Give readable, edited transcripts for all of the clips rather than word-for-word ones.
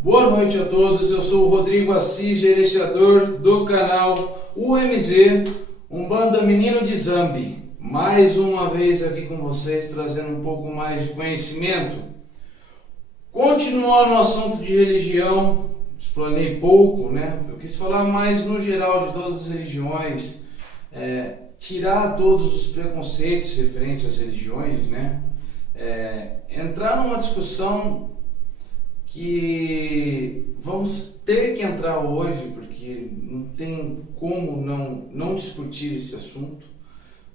Boa noite a todos, eu sou o Rodrigo Assis, gerenciador do canal UMZ, Umbanda Menino de Zambi. Mais uma vez aqui com vocês, trazendo um pouco mais de conhecimento. Continuando o assunto de religião, explanei pouco, né? Eu quis falar mais no geral de todas as religiões, tirar todos os preconceitos referentes às religiões, né? Entrar numa discussão que vamos ter que entrar hoje, porque não tem como não discutir esse assunto,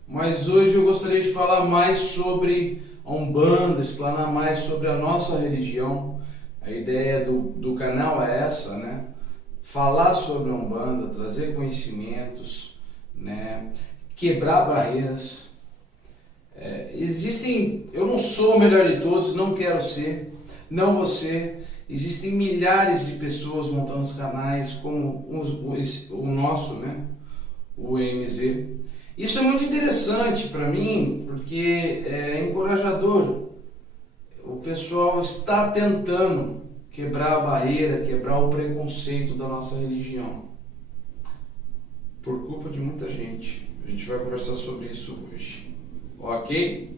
mas hoje eu gostaria de falar mais sobre a Umbanda, explanar mais sobre a nossa religião. A ideia do canal é essa, né? Falar sobre a Umbanda, trazer conhecimentos, né? Quebrar barreiras. Eu não sou o melhor de todos, não quero ser, não vou ser. Existem milhares de pessoas montando os canais como o nosso, né? O UMZ. Isso é muito interessante para mim, porque é encorajador. O pessoal está tentando quebrar a barreira, quebrar o preconceito da nossa religião. Por culpa de muita gente. A gente vai conversar sobre isso hoje. Ok?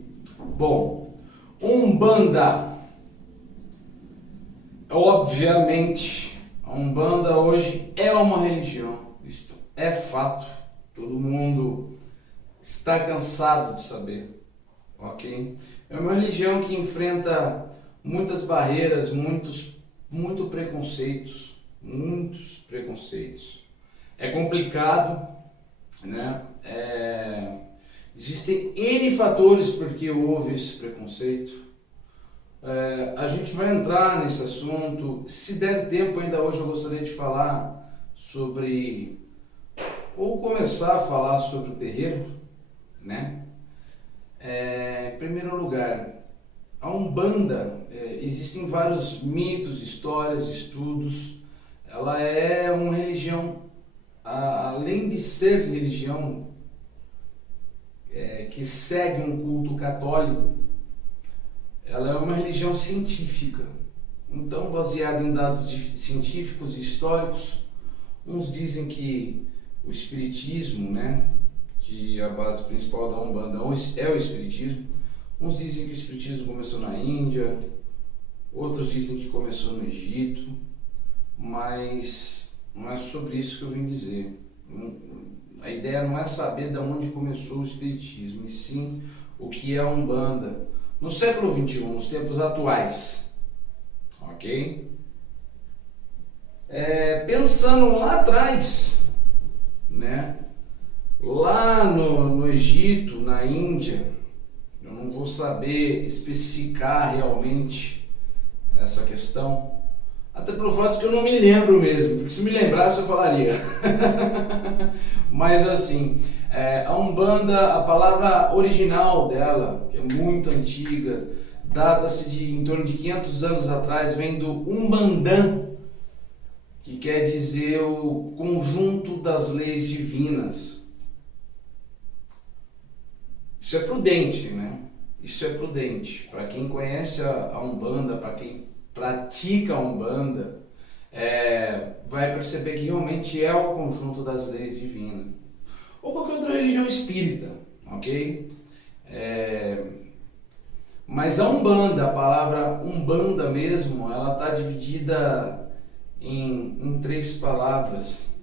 Bom, Umbanda. Obviamente, a Umbanda hoje é uma religião, isto é fato, todo mundo está cansado de saber, ok? É uma religião que enfrenta muitas barreiras, muitos preconceitos, muitos preconceitos. É complicado, né? Existem N fatores porque houve esse preconceito. A gente vai entrar nesse assunto. Se der tempo ainda hoje, eu gostaria de falar sobre, ou começar a falar sobre o terreiro, né? Em primeiro lugar, a Umbanda, existem vários mitos, histórias, estudos. Ela é uma religião, além de ser religião que segue um culto católico, ela é uma religião científica. Então, baseada em dados científicos e históricos, uns dizem que o espiritismo, né, que a base principal da Umbanda é o espiritismo. Uns dizem que o espiritismo começou na Índia, outros dizem que começou no Egito, mas não é sobre isso que eu vim dizer. A ideia não é saber de onde começou o espiritismo, e sim o que é a Umbanda no século XXI, nos tempos atuais, ok? Pensando lá atrás, né? Lá no Egito, na Índia, eu não vou saber especificar realmente essa questão, até pelo fato que eu não me lembro mesmo, porque se me lembrasse eu falaria. Mas assim, a Umbanda, a palavra original dela, que é muito antiga, data-se de em torno de 500 anos atrás, vem do Umbandã, que quer dizer o conjunto das leis divinas. Isso é prudente, né? Isso é prudente. Para quem conhece a Umbanda, para quem pratica a Umbanda, vai perceber que realmente é o conjunto das leis divinas. Ou qualquer outra religião espírita, ok? Mas a Umbanda, a palavra Umbanda mesmo, ela está dividida em três palavras.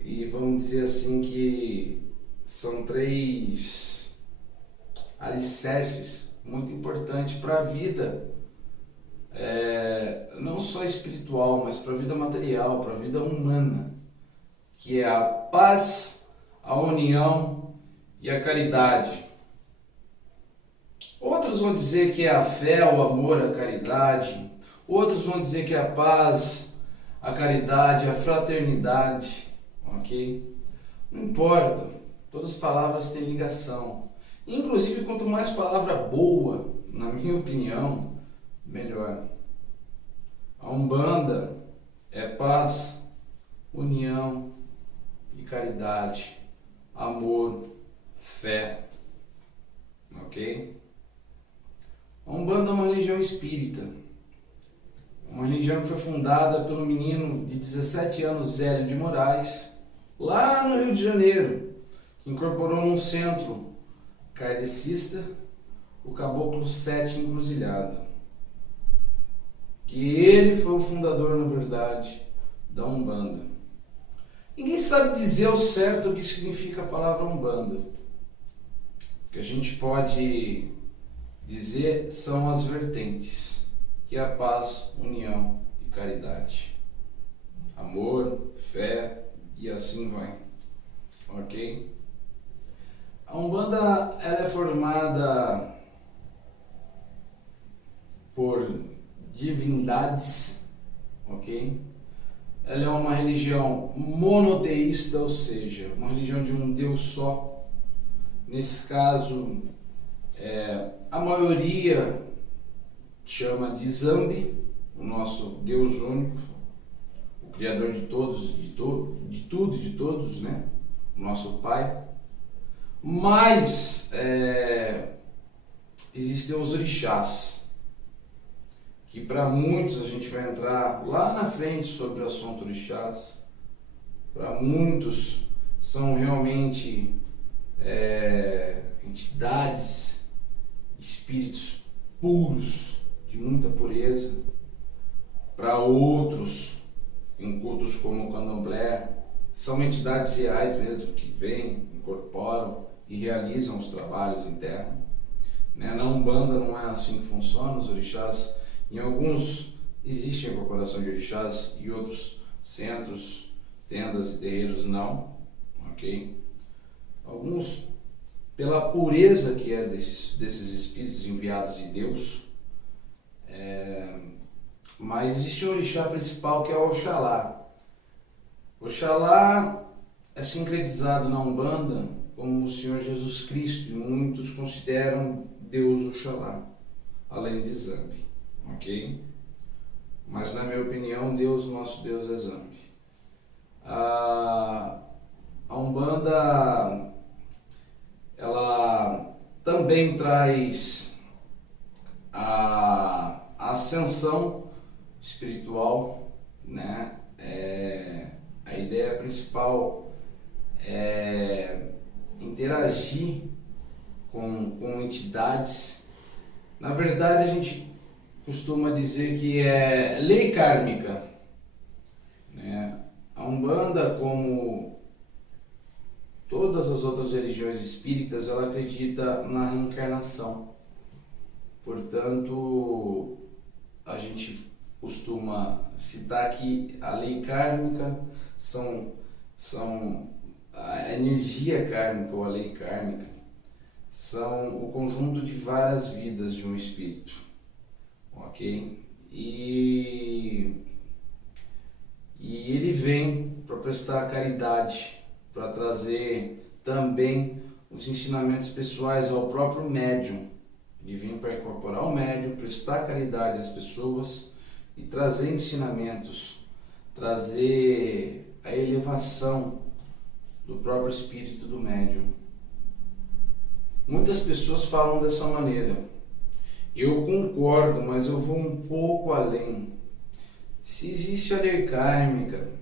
E vamos dizer assim que são três alicerces muito importantes para a vida, não só espiritual, mas para a vida material, para a vida humana, que é a paz, a união e a caridade. Outros vão dizer que é a fé, o amor, a caridade. Outros vão dizer que é a paz, a caridade, a fraternidade, ok? Não importa, todas as palavras têm ligação. Inclusive, quanto mais palavra boa, na minha opinião, melhor. A Umbanda é paz, união e caridade, amor, fé, ok? A Umbanda é uma religião religião espírita. Uma religião que foi fundada pelo menino de 17 anos, Zélio de Moraes, lá no Rio de Janeiro, que incorporou num centro kardecista o Caboclo Sete Encruzilhada. Que ele foi o fundador, na verdade, da Umbanda. Ninguém sabe dizer ao certo o que significa a palavra Umbanda. O que a gente pode dizer são as vertentes, que é a paz, união e caridade. Amor, fé e assim vai. Ok? A Umbanda ela é formada por divindades, ok? Ela é uma religião monoteísta, ou seja, uma religião de um Deus só. Nesse caso, a maioria chama de Zambi, o nosso Deus único, o Criador de todos, de tudo e de todos, né? O nosso Pai. Mas existem os orixás, que para muitos a gente vai entrar lá na frente sobre o assunto orixás. Para muitos são realmente entidades, espíritos puros, de muita pureza. Para outros, em cultos como o Candomblé, são entidades reais mesmo, que vêm, incorporam e realizam os trabalhos em terra. Na Umbanda não é assim que funciona. Os orixás, em alguns existe a incorporação de orixás e outros centros, tendas e terreiros não, ok? Alguns, pela pureza que é desses espíritos enviados de Deus, mas existe um orixá principal que é o Oxalá. Oxalá é sincretizado na Umbanda como o Senhor Jesus Cristo, e muitos consideram Deus Oxalá, além de Zambi, ok? Mas na minha opinião, nosso Deus é Zambi. A Umbanda, ela também traz a ascensão espiritual, né? A ideia principal é interagir com entidades. Na verdade, a gente costuma dizer que é lei kármica, né? A Umbanda, como todas as outras religiões espíritas, ela acredita na reencarnação. Portanto, a gente costuma citar que a lei kármica a energia kármica ou a lei kármica são o conjunto de várias vidas de um espírito, ok? E ele vem para prestar caridade, para trazer também os ensinamentos pessoais ao próprio médium. Ele vem para incorporar o médium, prestar caridade às pessoas e trazer ensinamentos, trazer a elevação do próprio espírito do médium. Muitas pessoas falam dessa maneira. Eu concordo, mas eu vou um pouco além. Se existe a lei kármica,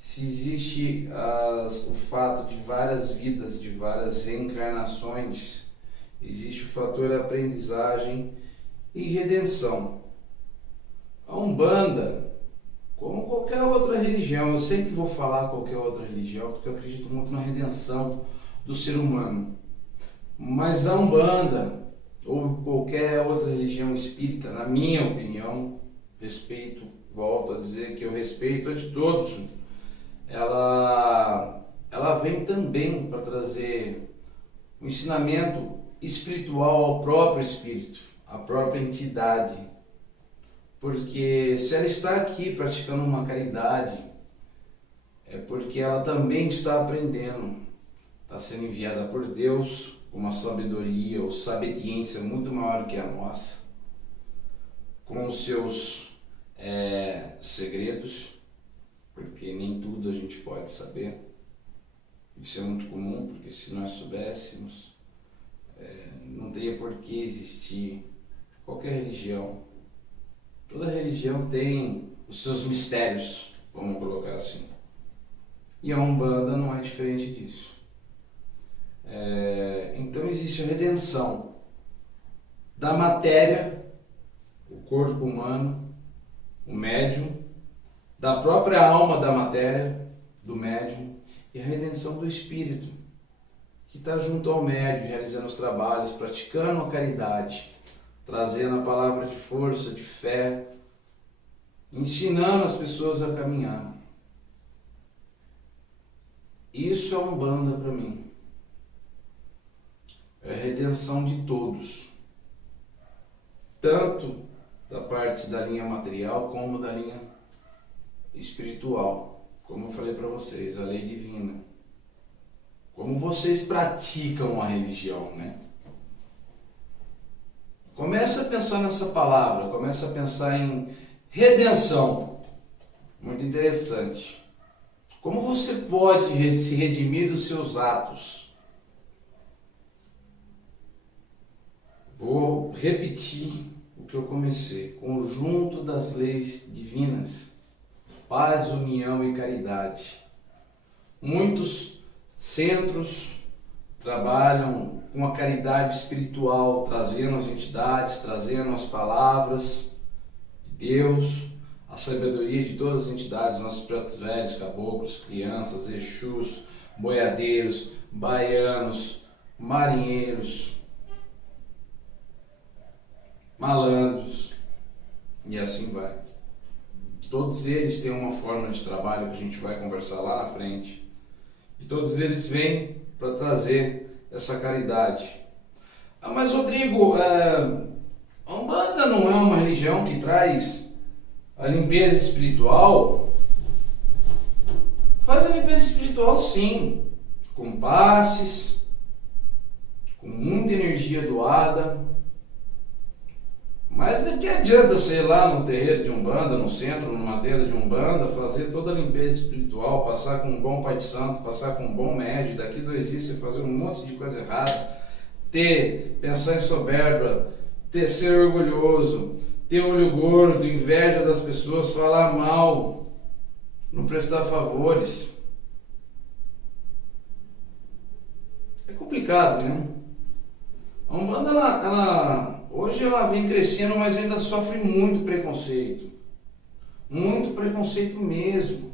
se existe o fato de várias vidas, de várias reencarnações, existe o fator aprendizagem e redenção. A Umbanda, como qualquer outra religião, eu sempre vou falar qualquer outra religião, porque eu acredito muito na redenção do ser humano. Mas a Umbanda, ou qualquer outra religião espírita, na minha opinião, volto a dizer que eu respeito a de todos, ela vem também para trazer um ensinamento espiritual ao próprio espírito, à própria entidade. Porque se ela está aqui praticando uma caridade, é porque ela também está aprendendo, está sendo enviada por Deus com uma sabedoria ou sabidiência muito maior que a nossa, com os seus segredos, porque nem tudo a gente pode saber. Isso é muito comum, porque se nós soubéssemos, não teria por que existir qualquer religião, Toda religião tem os seus mistérios, vamos colocar assim. E a Umbanda não é diferente disso. Então existe a redenção da matéria, o corpo humano, o médium, da própria alma da matéria, do médium, e a redenção do espírito, que está junto ao médium, realizando os trabalhos, praticando a caridade, trazendo a palavra de força, de fé, ensinando as pessoas a caminhar. Isso é Umbanda para mim. É a redenção de todos, tanto da parte da linha material como da linha espiritual. Como eu falei para vocês, a lei divina. Como vocês praticam a religião, né? Começa a pensar nessa palavra, começa a pensar em redenção. Muito interessante. Como você pode se redimir dos seus atos? Vou repetir o que eu comecei. Conjunto das leis divinas. Paz, união e caridade. Muitos centros trabalham com a caridade espiritual, trazendo as entidades, trazendo as palavras de Deus, a sabedoria de todas as entidades, nossos pretos velhos, caboclos, crianças, exus, boiadeiros, baianos, marinheiros, malandros, e assim vai. Todos eles têm uma forma de trabalho que a gente vai conversar lá na frente. E todos eles vêm para trazer essa caridade. Mas Rodrigo, a Umbanda não é uma religião que traz a limpeza espiritual? Faz a limpeza espiritual sim, com passes, com muita energia doada. Mas de que adianta você ir lá no terreiro de Umbanda, no centro, numa tenda de Umbanda, fazer toda a limpeza espiritual, passar com um bom pai de santo, passar com um bom médio, daqui 2 dias você fazer um monte de coisa errada, pensar em soberba, ser orgulhoso, ter olho gordo, inveja das pessoas, falar mal, não prestar favores. É complicado, né? A Umbanda, hoje ela vem crescendo, mas ainda sofre muito preconceito. Muito preconceito mesmo.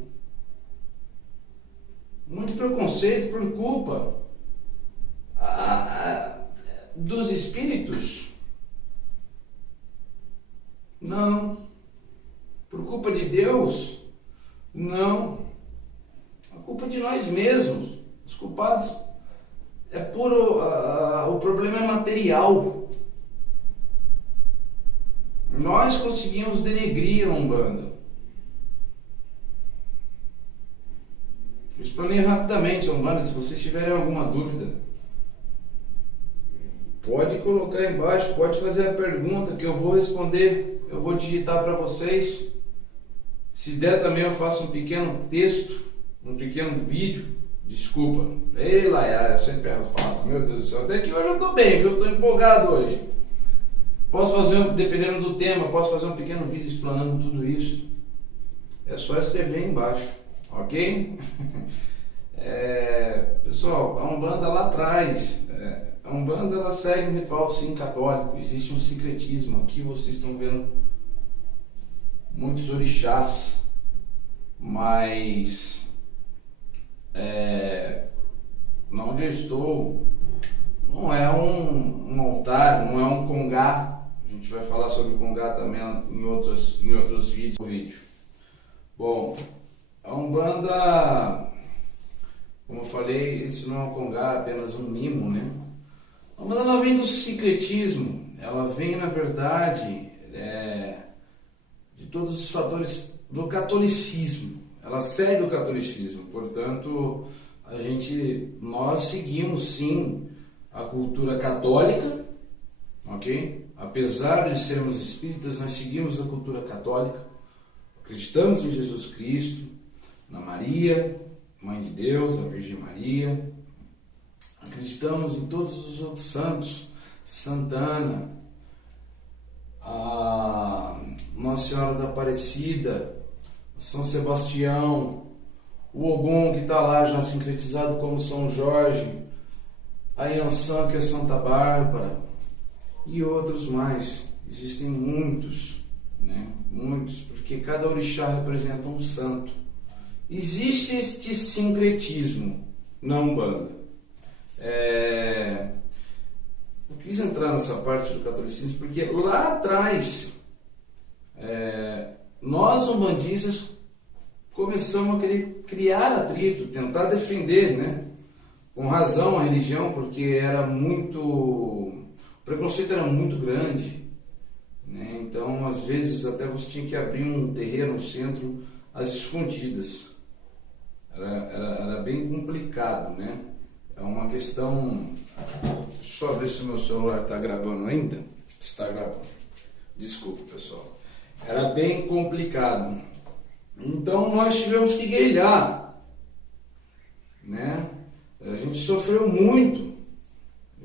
Muito preconceito por culpa dos espíritos? Não. Por culpa de Deus? Não. A culpa é de nós mesmos. Os culpados o problema é material. Nós conseguimos denegrir a Umbanda. Eu explanei rapidamente a Umbanda. Se vocês tiverem alguma dúvida, pode colocar aí embaixo, pode fazer a pergunta que eu vou responder. Eu vou digitar para vocês. Se der também eu faço um pequeno texto, um pequeno vídeo. Desculpa. Ei, Laia, eu sempre erro as palavras. Meu Deus do céu. Até que hoje eu estou bem, viu? Eu estou empolgado hoje. Posso fazer, dependendo do tema, posso fazer um pequeno vídeo explanando tudo isso. É só escrever aí embaixo, ok? Pessoal, a Umbanda lá atrás, a Umbanda ela segue um ritual sim católico. Existe um sincretismo. Aqui vocês estão vendo muitos orixás, mas onde eu estou não é um altar, não é um congá. A gente vai falar sobre congá também em outros vídeos. Bom, a Umbanda, como eu falei, isso não é um congá, é apenas um mimo, né? A Umbanda ela vem do sincretismo, ela vem na verdade de todos os fatores do catolicismo. Ela segue o catolicismo, portanto, nós seguimos sim a cultura católica, ok? Apesar de sermos espíritas, nós seguimos a cultura católica, acreditamos em Jesus Cristo, na Maria, Mãe de Deus, na Virgem Maria, acreditamos em todos os outros santos, Santana, Nossa Senhora da Aparecida, São Sebastião, o Ogum, que está lá já sincretizado como São Jorge, a Iansã, que é Santa Bárbara, e outros mais. Existem muitos, né? Muitos, porque cada orixá representa um santo. Existe este sincretismo na Umbanda. Eu quis entrar nessa parte do catolicismo porque lá atrás nós umbandistas começamos a querer criar atrito, tentar defender, né? Com razão a religião, porque o preconceito era muito grande, né? Então às vezes até você tinha que abrir um terreiro, um centro às escondidas. Era bem complicado, né? É uma questão. Deixa eu ver se o meu celular está gravando ainda. Está gravando. Desculpa, pessoal. Era bem complicado. Então nós tivemos que guerrilhar, né? A gente sofreu muito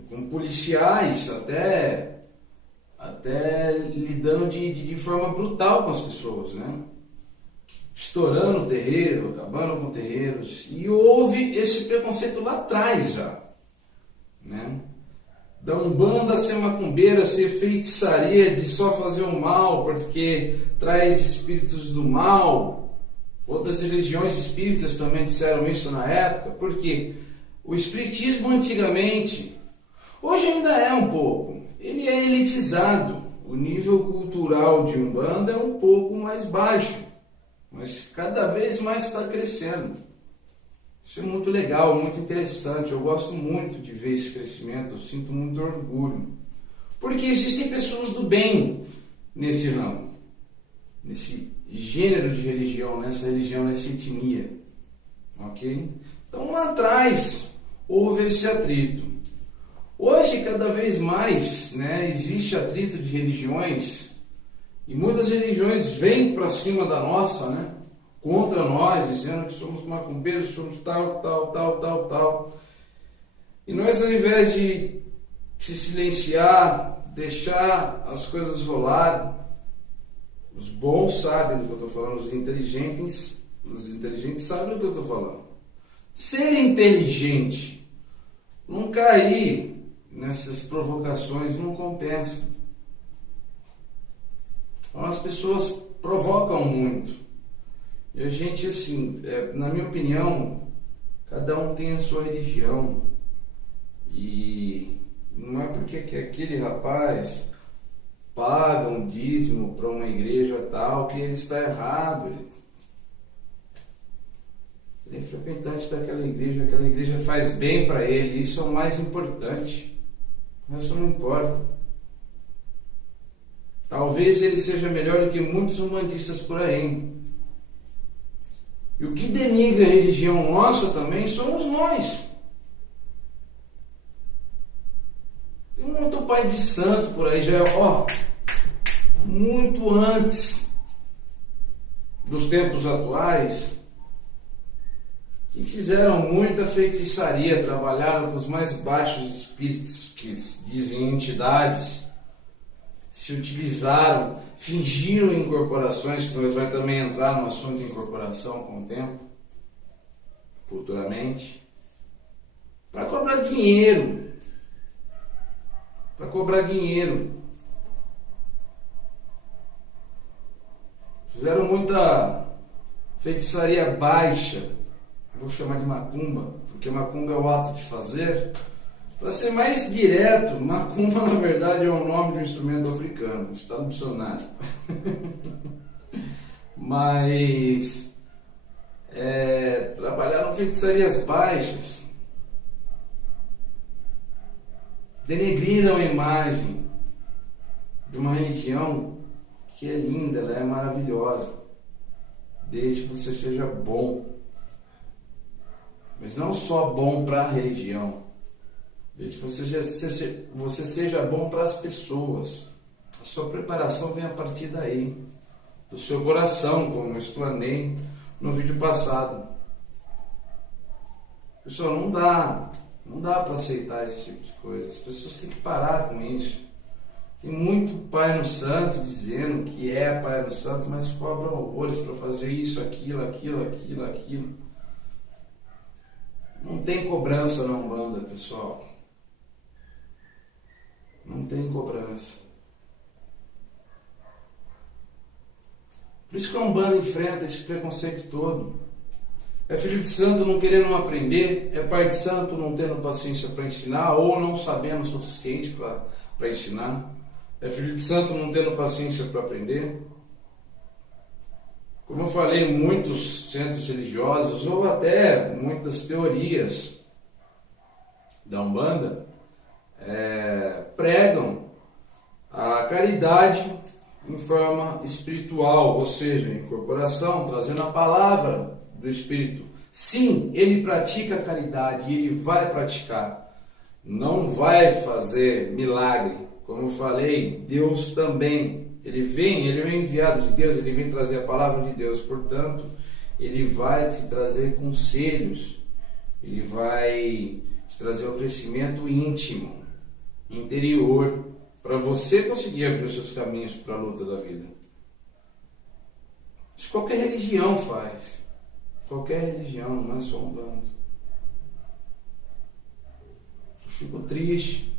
com policiais, até lidando de forma brutal com as pessoas, né? Estourando o terreiro, acabando com terreiros. E houve esse preconceito lá atrás já, né? Da Umbanda ser macumbeira, ser feitiçaria, de só fazer o mal porque traz espíritos do mal. Outras religiões espíritas também disseram isso na época. Por quê? O espiritismo antigamente, hoje ainda é um pouco, ele é elitizado. O nível cultural de Umbanda é um pouco mais baixo, mas cada vez mais está crescendo. Isso é muito legal, muito interessante. Eu gosto muito de ver esse crescimento, eu sinto muito orgulho. Porque existem pessoas do bem nesse ramo, nesse gênero de religião, nessa etnia. Ok? Então lá atrás houve esse atrito. Hoje, cada vez mais, né, existe atrito de religiões, e muitas religiões vêm para cima da nossa, né, contra nós, dizendo que somos macumbeiros, somos tal. E nós, ao invés de se silenciar, deixar as coisas rolarem, os bons sabem do que eu estou falando, os inteligentes sabem do que eu estou falando. Ser inteligente, não cair nessas provocações, não compensa. Então, as pessoas provocam muito. E a gente, assim, na minha opinião, cada um tem a sua religião. E não é porque que aquele rapaz paga um dízimo para uma igreja tal que ele está errado. Ele é frequentante daquela igreja, aquela igreja faz bem para ele, isso é o mais importante. Isso não importa. Talvez ele seja melhor do que muitos umbandistas por aí. E o que denigra a religião nossa também somos nós. Tem um outro pai de santo por aí, já muito antes dos tempos atuais, que fizeram muita feitiçaria, trabalharam com os mais baixos espíritos, que dizem entidades, se utilizaram, fingiram incorporações, que nós vamos também entrar no assunto de incorporação com o tempo, futuramente, para cobrar dinheiro. Fizeram muita feitiçaria baixa, vou chamar de macumba, porque macumba é o ato de fazer. Para ser mais direto, macumba na verdade é o nome de um instrumento africano, está no dicionário. Mas trabalharam feitiçarias baixas, denegriram a imagem de uma religião que é linda, ela é maravilhosa, desde que você seja bom, mas não só bom para a religião, desde que você seja bom para as pessoas. A sua preparação vem a partir daí, do seu coração, como eu explanei no vídeo passado. Pessoal, não dá para aceitar esse tipo de coisa. As pessoas têm que parar com isso. Tem muito pai no santo dizendo que é pai no santo, mas cobram horrores para fazer isso, aquilo. Não tem cobrança na Umbanda, pessoal. Não tem cobrança. Por isso que a Umbanda enfrenta esse preconceito todo. É filho de santo não querendo aprender, é pai de santo não tendo paciência para ensinar ou não sabendo o suficiente para ensinar. É filho de santo não tendo paciência para aprender. Como eu falei, muitos centros religiosos ou até muitas teorias da Umbanda pregam a caridade em forma espiritual, ou seja, incorporação, trazendo a palavra do Espírito. Sim, ele pratica a caridade, ele vai praticar, não vai fazer milagre. Como eu falei, Deus também, ele é o enviado de Deus, ele vem trazer a palavra de Deus, portanto, ele vai te trazer conselhos, ele vai te trazer o crescimento íntimo, interior, para você conseguir abrir os seus caminhos para a luta da vida. Isso qualquer religião faz. Qualquer religião, não é só Umbanda. Eu fico triste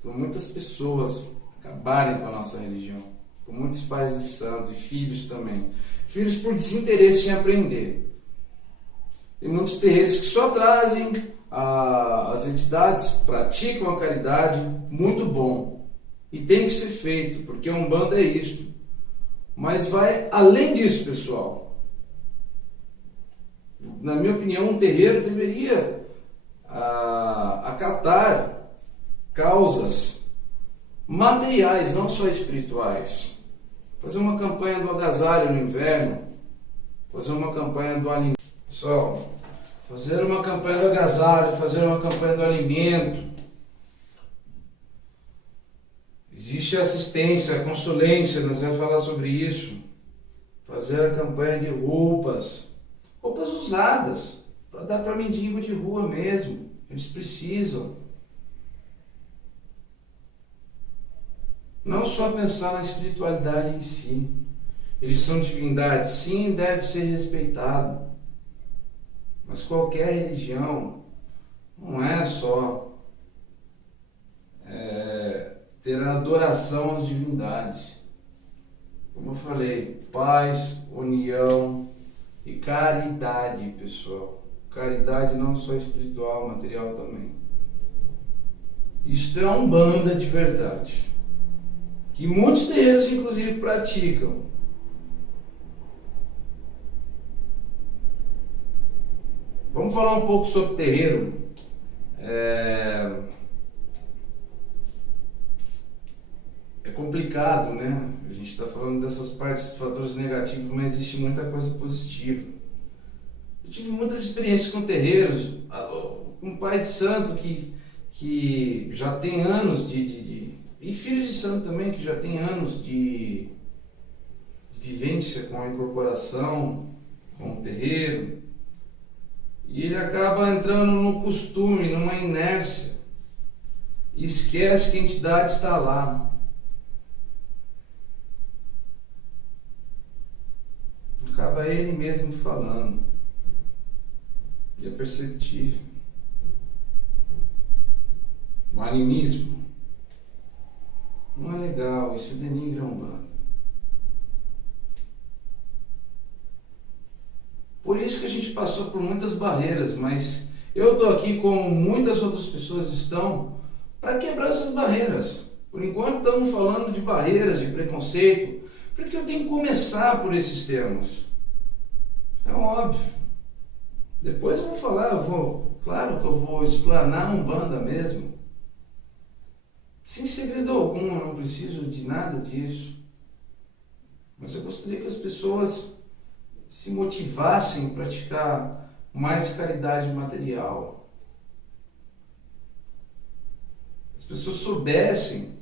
por muitas pessoas acabarem com a nossa religião. Por muitos pais de santo e filhos também. Filhos por desinteresse em aprender. Tem muitos terreiros que só trazem as entidades, praticam a caridade, muito bom. E tem que ser feito, porque a Umbanda é isto. Mas vai além disso, pessoal. Na minha opinião, um terreiro deveria acatar causas materiais, não só espirituais. Fazer uma campanha do agasalho no inverno, fazer uma campanha do alimento. Pessoal, fazer uma campanha do agasalho, fazer uma campanha do alimento. Existe assistência, consulência, nós vamos falar sobre isso. Fazer a campanha de roupas usadas, para dar para mendigo de rua mesmo, eles precisam. Não só pensar na espiritualidade em si, eles são divindades, sim, deve ser respeitado, mas qualquer religião não é só ter a adoração às divindades. Como eu falei, paz, união e caridade, pessoal. Caridade não só espiritual, material também. Isto é uma Umbanda de verdade, que muitos terreiros inclusive praticam. Vamos falar um pouco sobre terreiro. É complicado, né? A gente está falando dessas partes, fatores negativos, mas existe muita coisa positiva. Eu tive muitas experiências com terreiros, um pai de santo que já tem anos e filhos de santo também, que já tem anos de vivência com a incorporação, com o terreiro, e ele acaba entrando no costume, numa inércia, e esquece que a entidade está lá. Acaba ele mesmo falando. E é perceptível. O animismo não é legal, isso denigra a Umbanda. Por isso que a gente passou por muitas barreiras, mas eu estou aqui como muitas outras pessoas estão para quebrar essas barreiras. Por enquanto estamos falando de barreiras, de preconceito, porque eu tenho que começar por esses termos. É óbvio. Depois eu vou falar, claro que eu vou explanar a Umbanda mesmo. Sem segredo algum, eu não preciso de nada disso. Mas eu gostaria que as pessoas se motivassem a praticar mais caridade material. As pessoas soubessem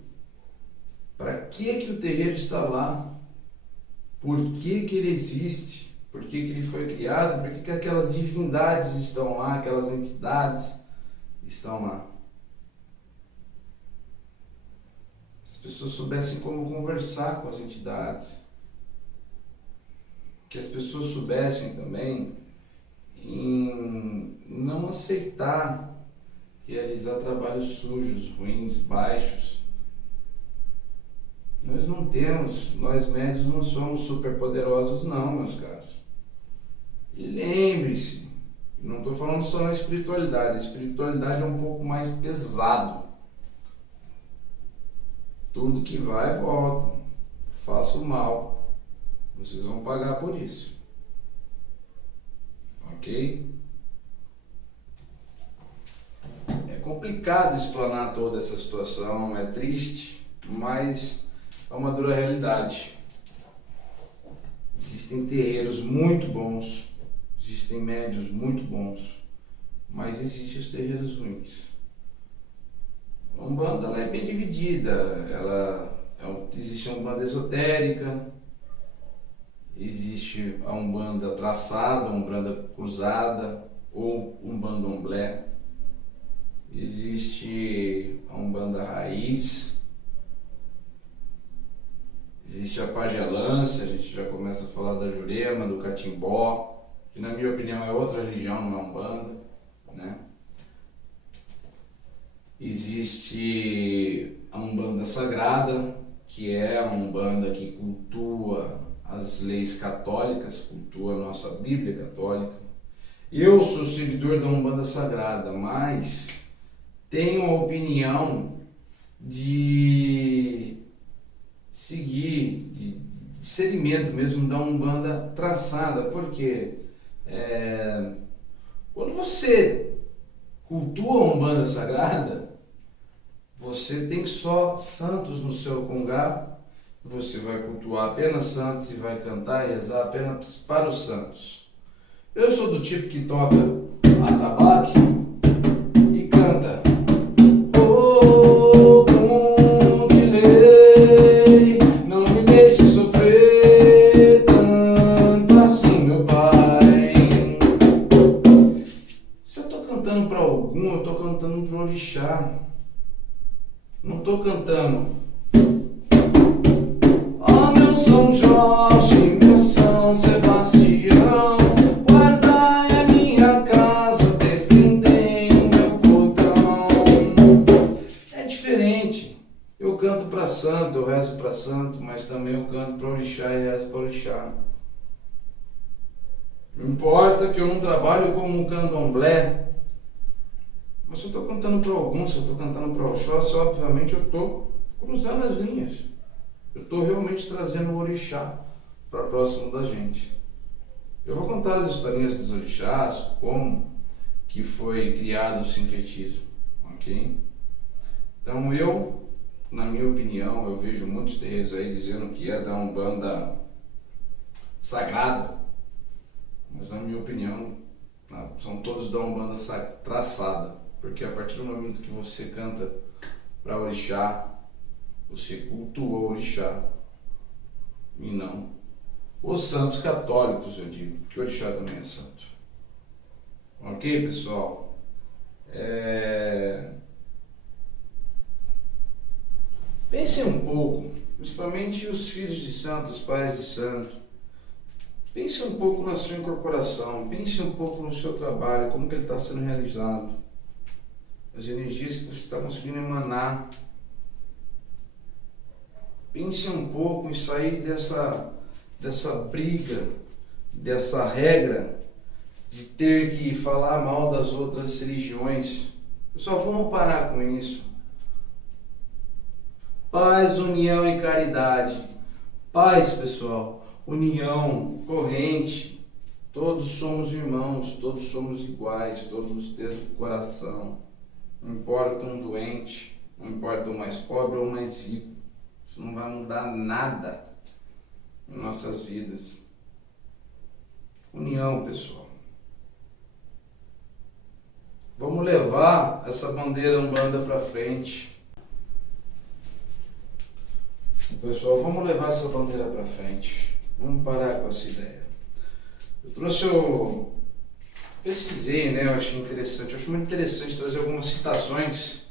para que o terreiro está lá, por que ele existe, por que ele foi criado, por que aquelas divindades estão lá, aquelas entidades estão lá. As pessoas soubessem como conversar com as entidades, que as pessoas soubessem também em não aceitar realizar trabalhos sujos, ruins, baixos. Nós médios não somos superpoderosos não, meus caros. E lembre-se, não estou falando só na espiritualidade, a espiritualidade é um pouco mais pesado. Tudo que vai, volta. Faça o mal, vocês vão pagar por isso. Ok? É complicado explanar toda essa situação, é triste, mas é uma dura realidade. Existem terreiros muito bons, existem médios muito bons, mas existem os terreiros ruins. A Umbanda ela é bem dividida, existe a Umbanda esotérica, existe a Umbanda traçada, a Umbanda cruzada ou Umbandomblé, existe a Umbanda raiz, existe a pagelância, a gente já começa a falar da Jurema, do Catimbó, que na minha opinião é outra religião, não é Umbanda, né? Existe a Umbanda Sagrada, que é a Umbanda que cultua as leis católicas, cultua a nossa Bíblia católica. Eu sou seguidor da Umbanda Sagrada, mas tenho a opinião de seguir, de seguimento mesmo da Umbanda traçada, porque quando você cultua a Umbanda Sagrada, você tem só santos no seu congá, você vai cultuar apenas santos e vai cantar e rezar apenas para os santos. Eu sou do tipo que toca atabaque e canta "Oh, bom de lei, não me deixe sofrer tanto assim, meu pai". Se eu tô cantando para algum, eu tô cantando para o orixá. Não tô cantando "Ó meu São Jorge, meu São Sebastião, guardai a minha casa, defendei o meu portão". É diferente. Eu canto para santo, eu rezo para santo, mas também eu canto para orixá e rezo para orixá. Não importa que eu não trabalho como um candomblé, mas se eu estou cantando para algum, se eu estou cantando para Oxóssi, obviamente eu estou cruzando as linhas. Eu estou realmente trazendo o orixá para próximo da gente. Eu vou contar as historinhas dos orixás, como que foi criado o sincretismo, ok? Então na minha opinião, eu vejo muitos terreiros aí dizendo que é da Umbanda sagrada, mas na minha opinião, são todos da Umbanda traçada. Porque a partir do momento que você canta para orixá, você cultua o orixá e não os santos católicos, eu digo, que o orixá também é santo. Ok, pessoal? Pensem um pouco, principalmente os filhos de santo, os pais de santo. Pense um pouco na sua incorporação, pense um pouco no seu trabalho, como que ele está sendo realizado. As energias que você está conseguindo emanar. Pense um pouco em sair dessa briga, dessa regra de ter que falar mal das outras religiões. Pessoal, vamos parar com isso. Paz, união e caridade. Paz, pessoal. União, corrente. Todos somos irmãos, todos somos iguais, todos temos coração. Não importa um doente, não importa o mais pobre ou o mais rico. Isso não vai mudar nada em nossas vidas. União, pessoal. Vamos levar essa bandeira Umbanda para frente. Pessoal, vamos levar essa bandeira para frente. Vamos parar com essa ideia. Eu pesquisei, né? Eu achei interessante. Eu acho muito interessante trazer algumas citações.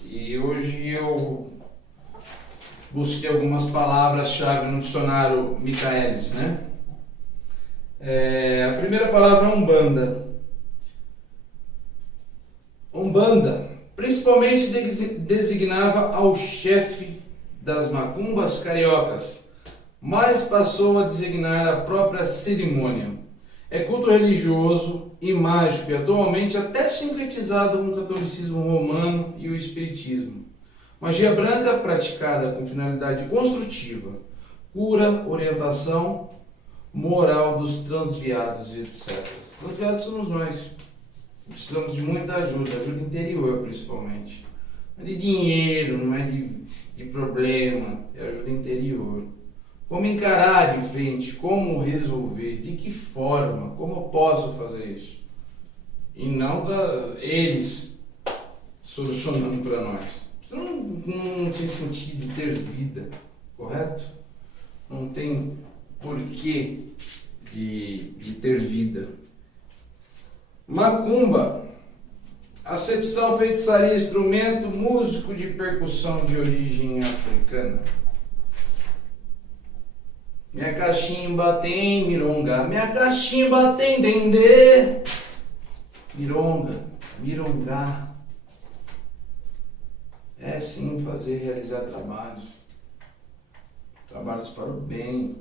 E hoje eu busquei algumas palavras-chave no dicionário Michaelis, né? A primeira palavra é Umbanda. Umbanda, principalmente designava ao chefe das macumbas cariocas, mas passou a designar a própria cerimônia. É culto religioso e mágico e atualmente até sincretizado com o catolicismo romano e o espiritismo. Magia branca praticada com finalidade construtiva, cura, orientação, moral dos transviados e etc. Os transviados somos nós. Precisamos de muita ajuda interior principalmente. Não é de dinheiro, não é de problema, é ajuda interior. Como encarar de frente, como resolver, de que forma, como eu posso fazer isso? E não eles solucionando para nós. Isso não tem sentido ter vida, correto? Não tem porquê de ter vida. Macumba, acepção, feitiçaria, instrumento, músico de percussão de origem africana. Minha cachimba tem mironga, minha cachimba tem dendê. Mironga, mirongá. É sim realizar trabalhos. Trabalhos para o bem,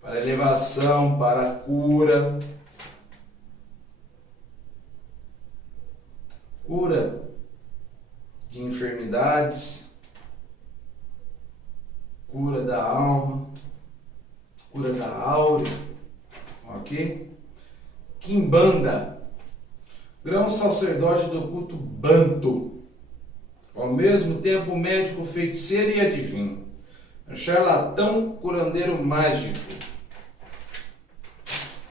para a elevação, para a cura. Cura de enfermidades, cura da alma, cura da áurea, ok? Quimbanda, grão sacerdote do culto banto, ao mesmo tempo médico, feiticeiro e adivinho, um charlatão, curandeiro mágico.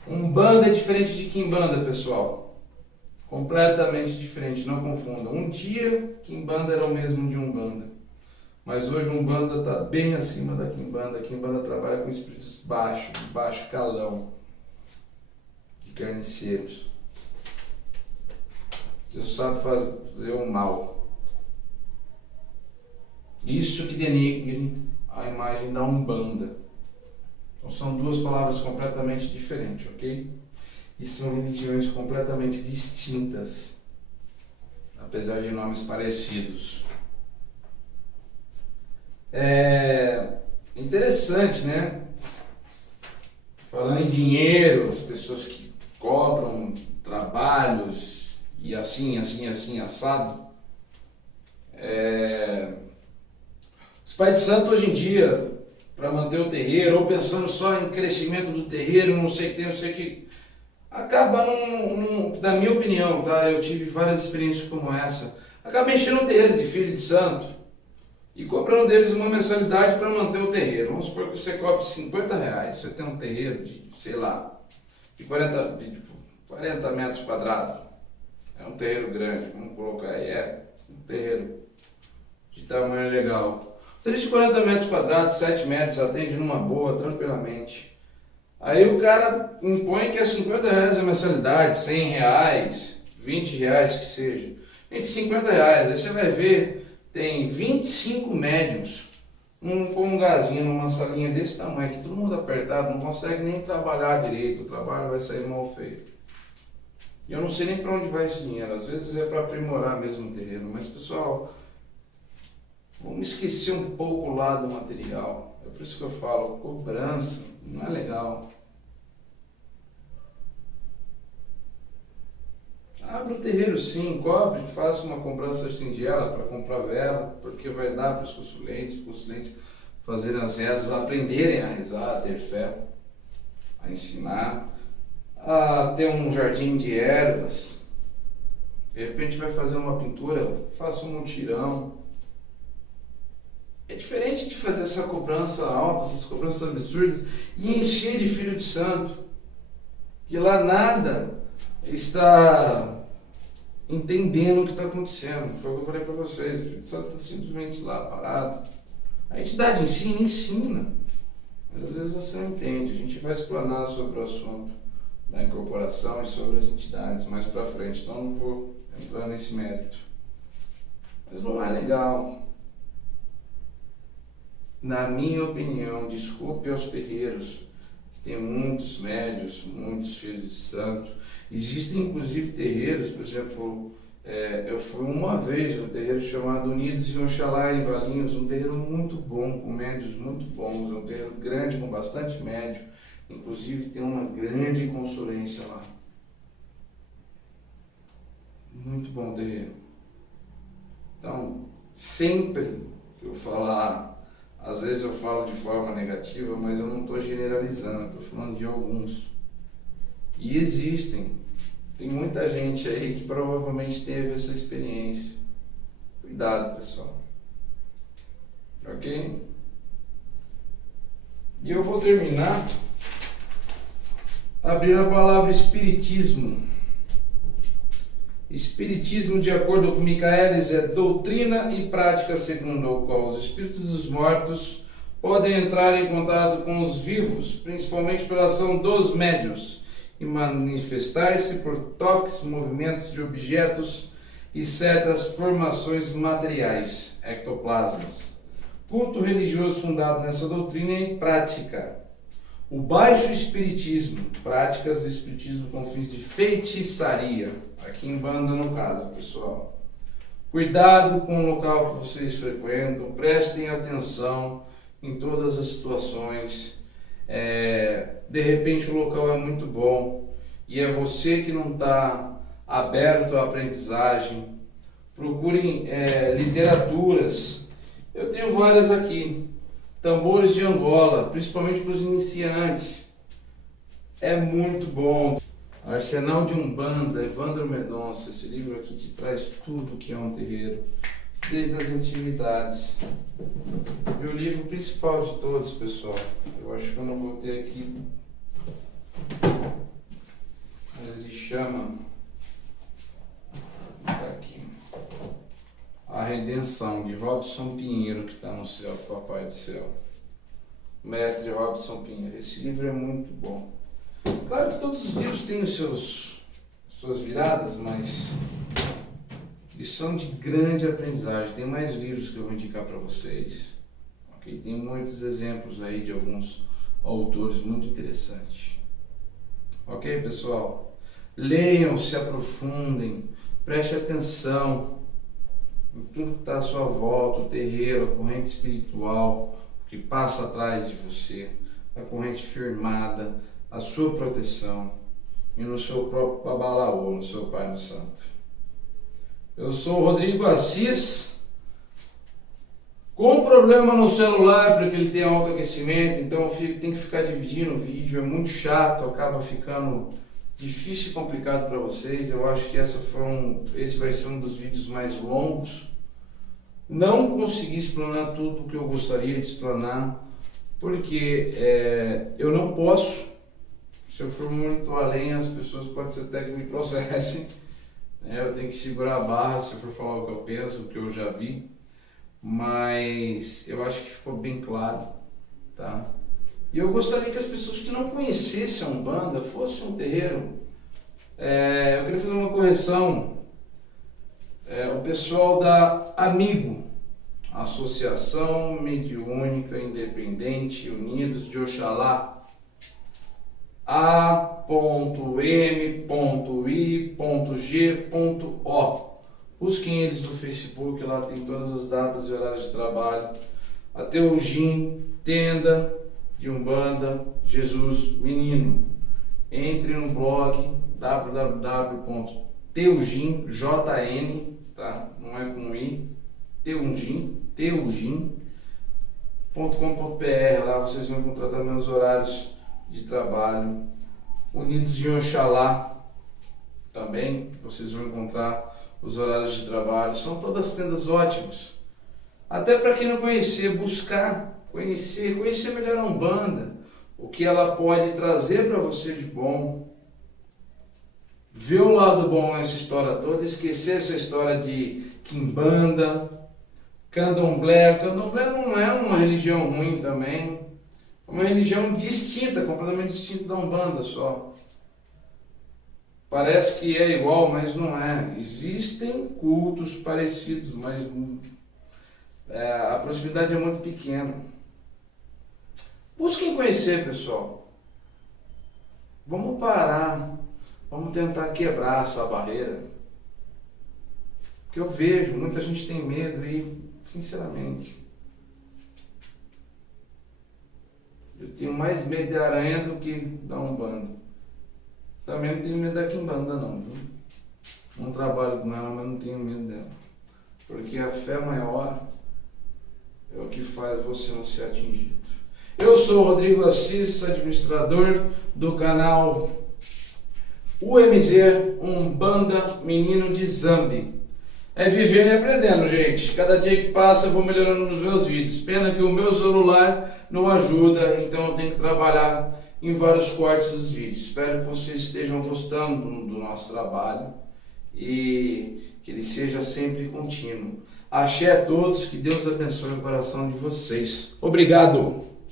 Umbanda é diferente de quimbanda, pessoal. Completamente diferente, não confundam. Um dia, Quimbanda era o mesmo de Umbanda. Mas hoje Umbanda está bem acima da Quimbanda. A Quimbanda trabalha com espíritos baixos, de baixo calão, de carniceiros. Jesus sabe fazer o mal. Isso que denigre a imagem da Umbanda. Então são duas palavras completamente diferentes, ok? E são religiões completamente distintas, apesar de nomes parecidos. É interessante, né? Falando em dinheiro, as pessoas que cobram trabalhos e assim, assado. Os pais de santo hoje em dia, para manter o terreiro, ou pensando só em crescimento do terreiro, não sei o que, acaba, na minha opinião, tá? Eu tive várias experiências como essa. Acaba enchendo o terreiro de filho de santo e cobrando deles uma mensalidade para manter o terreiro. Vamos supor que você cobre R$50. Você tem um terreiro de, sei lá, de 40 metros quadrados. É um terreiro grande, vamos colocar aí. É um terreiro de tamanho legal. Terreiro de 40 metros quadrados, 7 metros, atende numa boa, tranquilamente. Aí o cara impõe que é R$50 a mensalidade, R$100, R$20 que seja. Entre R$50, aí você vai ver, tem 25 médiums, com um gazinho numa salinha desse tamanho, que todo mundo apertado, não consegue nem trabalhar direito, o trabalho vai sair mal feito. E eu não sei nem para onde vai esse dinheiro, às vezes é para aprimorar mesmo o terreno, mas pessoal, vamos esquecer um pouco o lado material. É por isso que eu falo, cobrança não é legal. Abre o terreiro sim, cobre, faça uma cobrança singela para comprar vela, porque vai dar para os consulentes fazerem as rezas, aprenderem a rezar, a ter fé, a ensinar, a ter um jardim de ervas. De repente vai fazer uma pintura, faça um mutirão. É diferente de fazer essa cobrança alta, essas cobranças absurdas e encher de filho de santo. E lá nada está entendendo o que está acontecendo. Foi o que eu falei para vocês. O filho de santo está simplesmente lá parado. A entidade ensina, mas às vezes você não entende. A gente vai explanar sobre o assunto da incorporação e sobre as entidades mais para frente, então não vou entrar nesse mérito. Mas não é legal. Na minha opinião, desculpe aos terreiros, que tem muitos médios, muitos filhos de santo. Existem inclusive terreiros, por exemplo, eu fui uma vez no terreiro chamado Unidos de Oxalá em Valinhos, um terreiro muito bom, com médios muito bons, um terreiro grande com bastante médio, inclusive tem uma grande consulência lá. Muito bom terreiro. Então, sempre que eu falar, às vezes eu falo de forma negativa, mas eu não estou generalizando, estou falando de alguns. E existem. Tem muita gente aí que provavelmente teve essa experiência. Cuidado, pessoal. Ok? E eu vou terminar abrindo a palavra Espiritismo. Espiritismo, de acordo com Michaelis, é doutrina e prática segundo o qual os espíritos dos mortos podem entrar em contato com os vivos, principalmente pela ação dos médiuns, e manifestar-se por toques, movimentos de objetos e certas formações materiais, ectoplasmas. Culto religioso fundado nessa doutrina e prática. O baixo espiritismo, práticas do espiritismo com fins de feitiçaria, aqui em Banda no caso, pessoal. Cuidado com o local que vocês frequentam, prestem atenção em todas as situações. De repente o local é muito bom e é você que não está aberto à aprendizagem. Procurem literaturas. Eu tenho várias aqui. Tambores de Angola, principalmente para os iniciantes. É muito bom. Arsenal de Umbanda, Evandro Mendonça. Esse livro aqui te traz tudo o que é um terreiro, desde as antiguidades. E o livro principal de todos, pessoal, eu acho que eu não vou ter aqui, mas ele chama, tá aqui, A Redenção, de Robson Pinheiro, que está no céu, Papai do Céu. Mestre Robson Pinheiro. Esse livro é muito bom. Claro que todos os livros têm suas viradas, mas eles são de grande aprendizagem. Tem mais livros que eu vou indicar para vocês. Okay? Tem muitos exemplos aí de alguns autores muito interessantes. Ok, pessoal? Leiam, se aprofundem, preste atenção em tudo que está à sua volta, o terreiro, a corrente espiritual que passa atrás de você, a corrente firmada, a sua proteção e no seu próprio Babalaô, no seu Pai no Santo. Eu sou o Rodrigo Assis, com problema no celular porque ele tem autoaquecimento, então tem que ficar dividindo o vídeo, é muito chato, acaba ficando difícil e complicado para vocês. Eu acho que esse vai ser um dos vídeos mais longos. Não consegui explanar tudo o que eu gostaria de explanar, porque eu não posso. Se eu for muito além, as pessoas podem ser até que me processem. Eu tenho que segurar a barra se eu for falar o que eu penso, o que eu já vi. Mas eu acho que ficou bem claro, tá? E eu gostaria que as pessoas que não conhecessem a Umbanda fossem um terreiro. Eu queria fazer uma correção. O pessoal da Amigo, Associação Mediúnica Independente Unidos de Oxalá, A.M.I.G.O. Busquem eles no Facebook, lá tem todas as datas e horários de trabalho. A Teugim, tenda de Umbanda, Jesus Menino. Entre no blog www.teugim.jn, tá? Não é com i, teugim.com.br. Lá vocês vão encontrar também os horários de trabalho. Unidos de Oxalá também vocês vão encontrar os horários de trabalho. São todas tendas ótimas, até para quem não conhecer, buscar conhecer melhor a Umbanda, o que ela pode trazer para você de bom, ver o lado bom nessa história toda, esquecer essa história de quimbanda, candomblé. Candomblé não é uma religião ruim também. É uma religião distinta, completamente distinta da Umbanda só. Parece que é igual, mas não é. Existem cultos parecidos, mas a proximidade é muito pequena. Busquem conhecer, pessoal. Vamos parar, vamos tentar quebrar essa barreira. Porque eu vejo, muita gente tem medo e, sinceramente, eu tenho mais medo de aranha do que da Umbanda. Também não tenho medo da Quimbanda não, viu? Não trabalho com ela, mas não tenho medo dela. Porque a fé maior é o que faz você não ser atingido. Eu sou o Rodrigo Assis, administrador do canal UMZ, Umbanda Menino de Zambi. É vivendo e aprendendo, gente. Cada dia que passa eu vou melhorando nos meus vídeos. Pena que o meu celular não ajuda, então eu tenho que trabalhar em vários cortes dos vídeos. Espero que vocês estejam gostando do nosso trabalho e que ele seja sempre contínuo. Axé a todos, que Deus abençoe o coração de vocês. Obrigado!